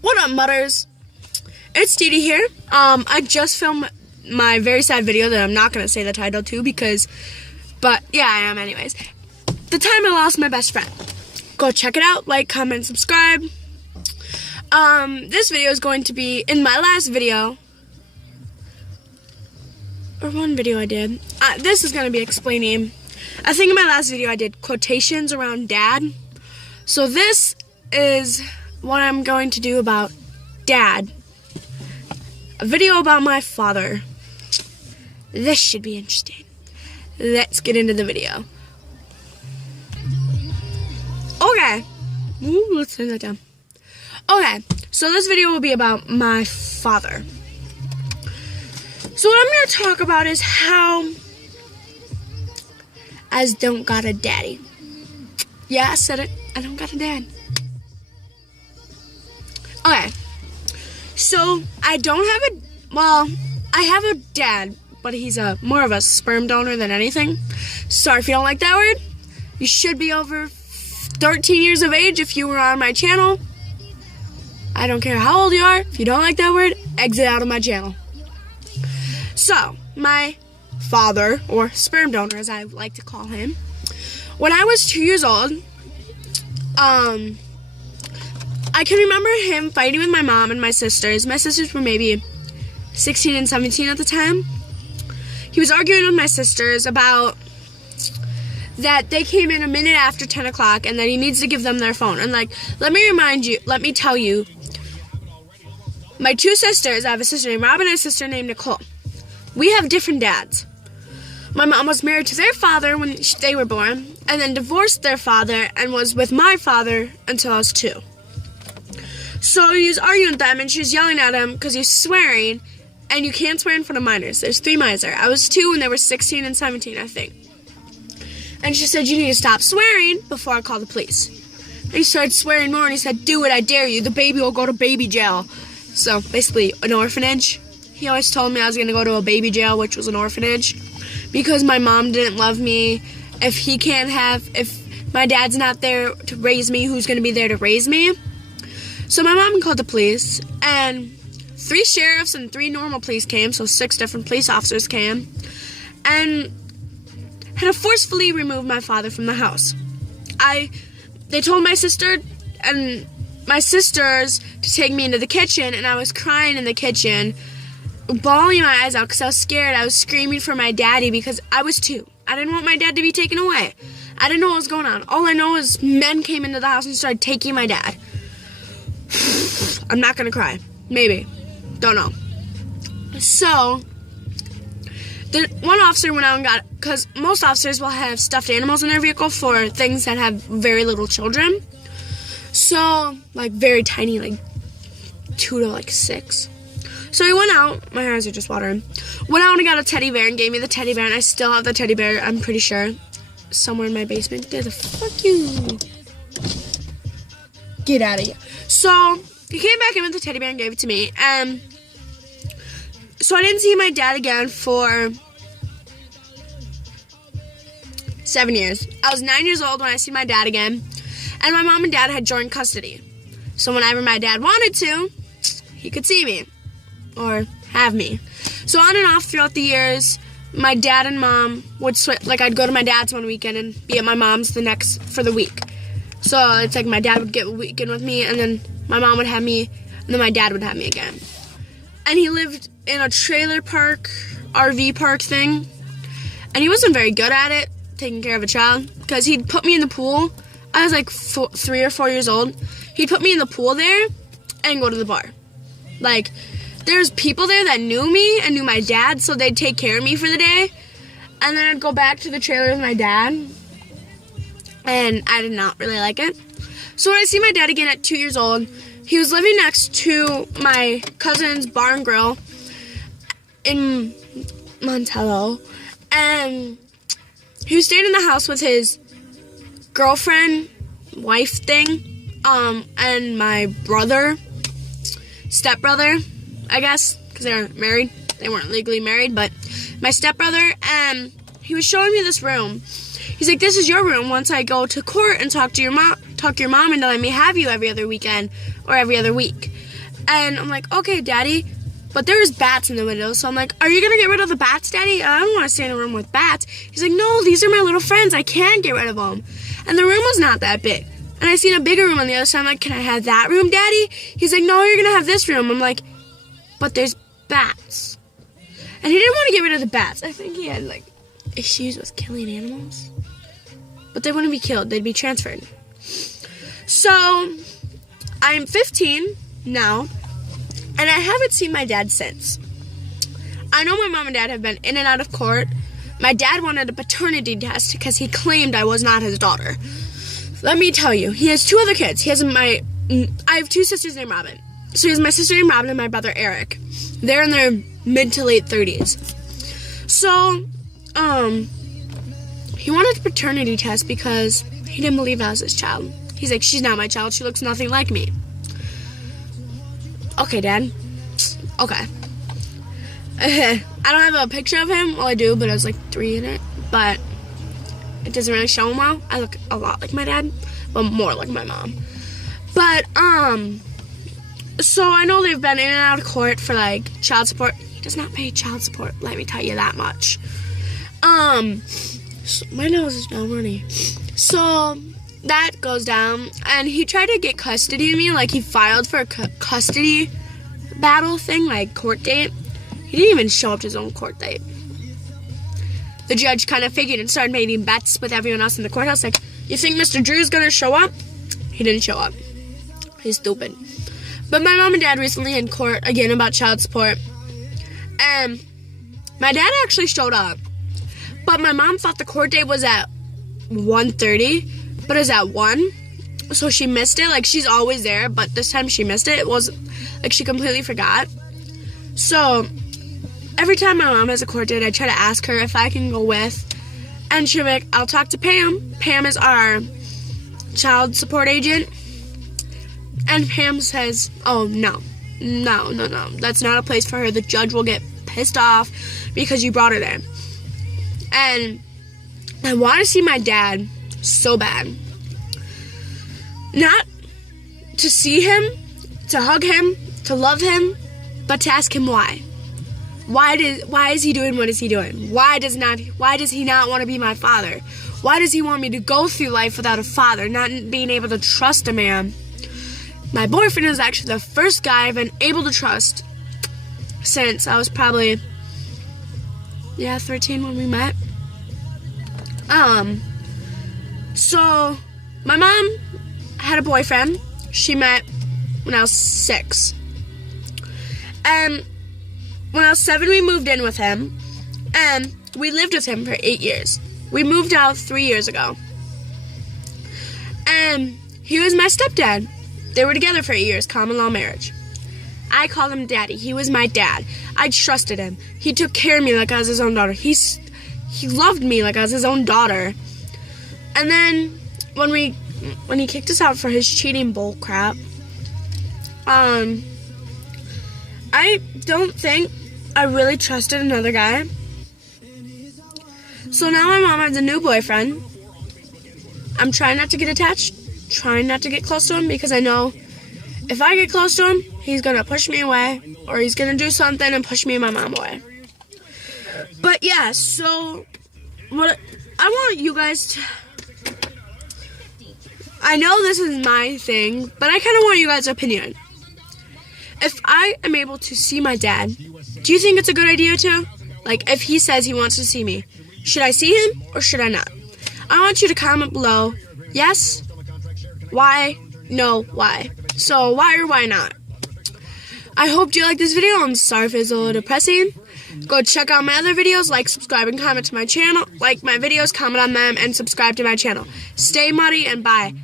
What up, mutters? It's Dee here. I just filmed my very sad video that I'm not going to say the title to but yeah, I am anyways. The time I lost my best friend. Go check it out, like, comment, subscribe. This video is going to be, in my last video, or one video I did, this is going to be explaining, I think in my last video I did quotations around dad. So this is what I'm going to do about dad. A video about my father. This should be interesting. Let's get into the video. Okay. Ooh, let's turn that down. Okay, so this video will be about my father. So what I'm going to talk about is how I don't got a daddy. Yeah, I said it. I don't got a dad. Okay, so I don't have I have a dad, but he's more of a sperm donor than anything. Sorry if you don't like that word. You should be over 13 years of age if you were on my channel. I don't care how old you are. If you don't like that word, exit out of my channel. So, my father, or sperm donor as I like to call him, when I was 2 years old, I can remember him fighting with my mom and my sisters. My sisters were maybe 16 and 17 at the time. He was arguing with my sisters about that they came in a minute after 10 o'clock and that he needs to give them their phone. And let me tell you, my two sisters, I have a sister named Robin and a sister named Nicole. We have different dads. My mom was married to their father when they were born, and then divorced their father and was with my father until I was 2. So he was arguing with them, and she was yelling at him because he was swearing, and you can't swear in front of minors. There's 3 minors there. I was 2 and they were 16 and 17, I think. And she said, you need to stop swearing before I call the police. And he started swearing more, and he said, do it, I dare you. The baby will go to baby jail. So basically an orphanage. He always told me I was going to go to a baby jail, which was an orphanage, because my mom didn't love me. If my dad's not there to raise me, who's going to be there to raise me? So my mom called the police, and 3 sheriffs and 3 normal police came, so 6 different police officers came, and had to forcefully remove my father from the house. They told my sister and my sisters to take me into the kitchen, and I was crying in the kitchen, bawling my eyes out because I was scared. I was screaming for my daddy because I was 2. I didn't want my dad to be taken away. I didn't know what was going on. All I know is men came into the house and started taking my dad. I'm not gonna cry. Maybe. Don't know. So, the one officer went out and got, because most officers will have stuffed animals in their vehicle for things that have very little children. So, very tiny, 2 to 6. So he went out, my eyes are just watering, went out and got a teddy bear and gave me the teddy bear, and I still have the teddy bear, I'm pretty sure, somewhere in my basement. Get the fuck you. Get out of here. So, he came back in with the teddy bear and gave it to me, and so I didn't see my dad again for 7 years. I was 9 years old when I see my dad again, and my mom and dad had joint custody. So whenever my dad wanted to, he could see me, or have me. So on and off throughout the years, my dad and mom would switch. I'd go to my dad's one weekend and be at my mom's the next for the week. So it's my dad would get a weekend with me, and then my mom would have me, and then my dad would have me again. And he lived in a trailer park, RV park thing, and he wasn't very good at it, taking care of a child, because he'd put me in the pool. I was 3 or 4 years old. He'd put me in the pool there and go to the bar. There's people there that knew me and knew my dad, so they'd take care of me for the day. And then I'd go back to the trailer with my dad, and I did not really like it. So when I see my dad again at 2 years old, he was living next to my cousin's bar and grill in Montello, and he was staying in the house with his girlfriend, wife thing, and my brother, stepbrother, I guess, because they weren't married. They weren't legally married, but my stepbrother, and he was showing me this room. He's like, this is your room once I go to court and talk to your mom, talk your mom into letting me have you every other weekend or every other week. And I'm like, okay, Daddy. But there was bats in the window, so I'm like, are you going to get rid of the bats, Daddy? I don't want to stay in a room with bats. He's like, no, these are my little friends. I can't get rid of them. And the room was not that big. And I seen a bigger room on the other side. I'm like, can I have that room, Daddy? He's like, no, you're going to have this room. I'm like, but there's bats. And he didn't want to get rid of the bats. I think he had, like, issues with killing animals. But they wouldn't be killed. They'd be transferred. So, I'm 15 now. And I haven't seen my dad since. I know my mom and dad have been in and out of court. My dad wanted a paternity test because he claimed I was not his daughter. Let me tell you, he has 2 other kids. I have 2 sisters named Robin. So he has my sister named Robin and my brother Eric. They're in their mid to late 30s. So, he wanted a paternity test because he didn't believe I was his child. He's like, she's not my child. She looks nothing like me. Okay, Dad. Okay. I don't have a picture of him. Well, I do, but I was like 3 in it. But it doesn't really show him well. I look a lot like my dad, but more like my mom. But, so I know they've been in and out of court for, like, child support. He does not pay child support, let me tell you that much. So my nose is now running. So that goes down, and he tried to get custody of me. Like, he filed for a custody battle thing, like court date. He didn't even show up to his own court date. The judge kind of figured and started making bets with everyone else in the courthouse. Like, you think Mr. Drew's gonna show up? He didn't show up. He's stupid. But my mom and dad recently in court again about child support. And my dad actually showed up. But my mom thought the court date was at 1:30. But it was at 1, so she missed it. Like, she's always there, but this time she missed it. It was, like, she completely forgot. So, every time my mom has a court date, I try to ask her if I can go with. And she'll be like, I'll talk to Pam. Pam is our child support agent. And Pam says, oh, no. That's not a place for her. The judge will get pissed off because you brought her there. And I want to see my dad so bad. Not to see him, to hug him, to love him, but to ask him why. Why is he doing what is he doing? Why does he not want to be my father? Why does he want me to go through life without a father, not being able to trust a man? My boyfriend is actually the first guy I've been able to trust since I was probably 13 when we met. So, my mom had a boyfriend. She met when I was 6. And when I was 7, we moved in with him. And we lived with him for 8 years. We moved out 3 years ago. And he was my stepdad. They were together for 8 years, common law marriage. I called him Daddy. He was my dad. I trusted him. He took care of me like I was his own daughter. He loved me like I was his own daughter. And then when he kicked us out for his cheating bull crap, I don't think I really trusted another guy. So now my mom has a new boyfriend. I'm trying not to get attached, trying not to get close to him, because I know if I get close to him, he's going to push me away, or he's going to do something and push me and my mom away. But yeah, so what I want you guys to... I know this is my thing, but I kind of want you guys' opinion. If I am able to see my dad, do you think it's a good idea to? Like, if he says he wants to see me, should I see him or should I not? I want you to comment below, yes, why, no, why. So, why or why not? I hope you like this video. I'm sorry if it's a little depressing. Go check out my other videos, like, subscribe, and comment to my channel. Like my videos, comment on them, and subscribe to my channel. Stay muddy, and bye.